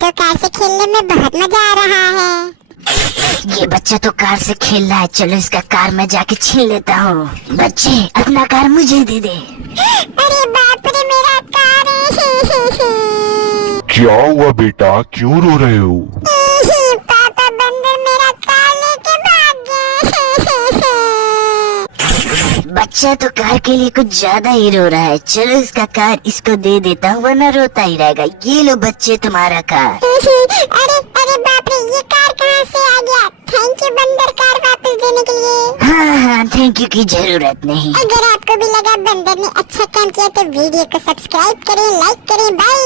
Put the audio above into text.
तो कार से खेलने में बहुत मजा आ रहा है। ये बच्चा तो कार से खेल रहा है, चलो इसका कार मैं जाके छीन लेता हूँ। बच्चे अपना कार मुझे दे दे। अरे बाप रे, मेरा कार क्या हुआ बेटा, क्यों रो रहे हो? पापा बंदर मेरा कार लेके भाग गए। बच्चा तो कार के लिए कुछ ज्यादा ही रो रहा है, चलो इसका कार इसको दे देता हूँ, वरना रोता ही रहेगा। ये लो बच्चे तुम्हारा कार। अरे अरे बाप रे, ये कार कहाँ से आ गया? थैंक यू बंदर कार वापस देने के लिए। हाँ, थैंक यू की जरूरत नहीं। अगर आपको भी लगा बंदर ने अच्छा काम किया तो वीडियो को सब्सक्राइब करें, लाइक करें। बाय।